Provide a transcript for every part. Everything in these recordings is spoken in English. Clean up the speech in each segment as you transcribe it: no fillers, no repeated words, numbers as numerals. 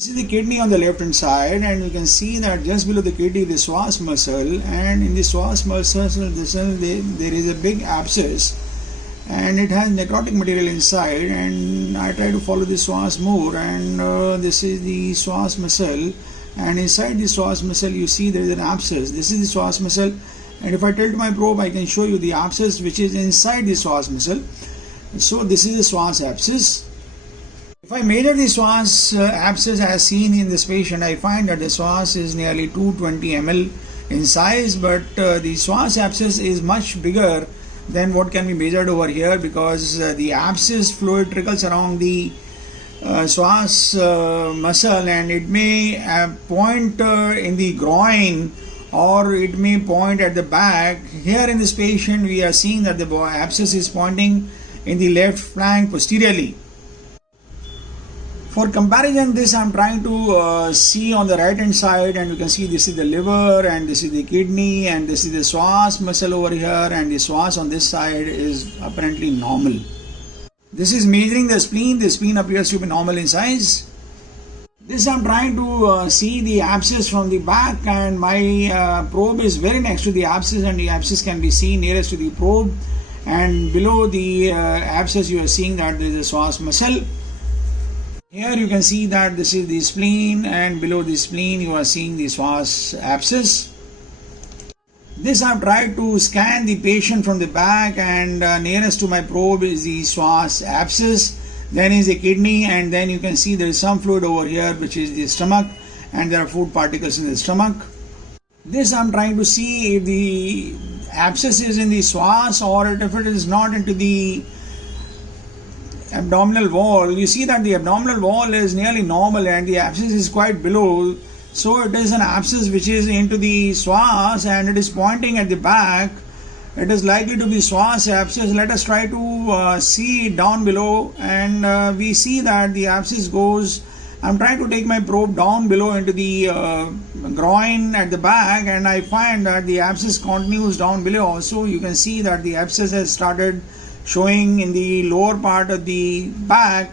This is the kidney on the left hand side, and you can see that just below the kidney the psoas muscle, and in the psoas muscle there is a big abscess, and it has necrotic material inside. And I try to follow the psoas more, and this is the psoas muscle, and inside the psoas muscle you see there is an abscess. This is the psoas muscle, and if I tilt my probe I can show you the abscess which is inside the psoas muscle. So this is the psoas abscess. If I measure the psoas abscess as seen in this patient, I find that the psoas is nearly 220 ml in size, but the psoas abscess is much bigger than what can be measured over here, because the abscess fluid trickles around the psoas muscle, and it may point in the groin, or it may point at the back. Here in this patient we are seeing that the abscess is pointing in the left flank posteriorly. For comparison, this I am trying to see on the right hand side, and you can see this is the liver, and this is the kidney, and this is the psoas muscle over here, and the psoas on this side is apparently normal. This is measuring the spleen. The spleen appears to be normal in size. This I am trying to see the abscess from the back, and my probe is very next to the abscess, and the abscess can be seen nearest to the probe, and below the abscess you are seeing that there is a psoas muscle. Here you can see that this is the spleen, and below the spleen you are seeing the psoas abscess. This I have tried to scan the patient from the back, and nearest to my probe is the psoas abscess, then is the kidney, and then you can see there is some fluid over here which is the stomach, and there are food particles in the stomach. This I am trying to see if the abscess is in the psoas, or if it is not into the abdominal wall. You see that the abdominal wall is nearly normal and the abscess is quite below, so it is an abscess which is into the psoas and it is pointing at the back. It is likely to be psoas abscess. Let us try to see it down below, and we see that the abscess goes. I am trying to take my probe down below into the groin at the back, and I find that the abscess continues down below also. You can see that the abscess has started showing in the lower part of the back,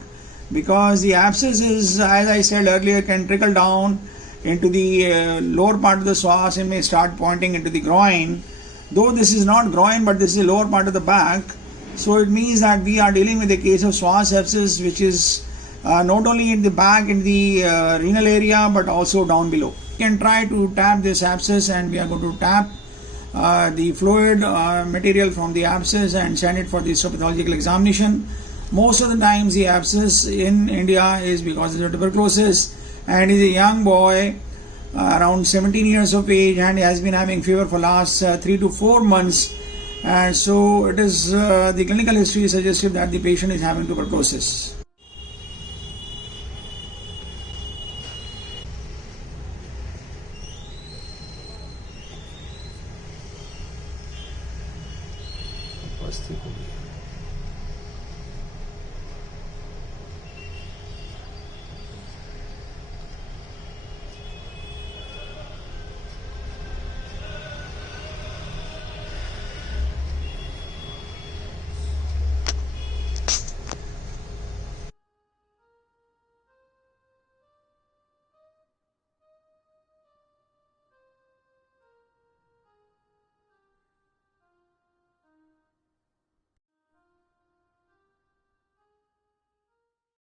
because the abscess is, as I said earlier, can trickle down into the lower part of the psoas and may start pointing into the groin. Though this is not groin, but this is the lower part of the back, so it means that we are dealing with a case of psoas abscess which is not only in the back in the renal area but also down below. You can try to tap this abscess, and we are going to tap the fluid material from the abscess and send it for the histopathological examination. Most of the times the abscess in India is because of tuberculosis, and is a young boy around 17 years of age, and he has been having fever for last 3 to 4 months, and so it is the clinical history is suggestive that the patient is having tuberculosis.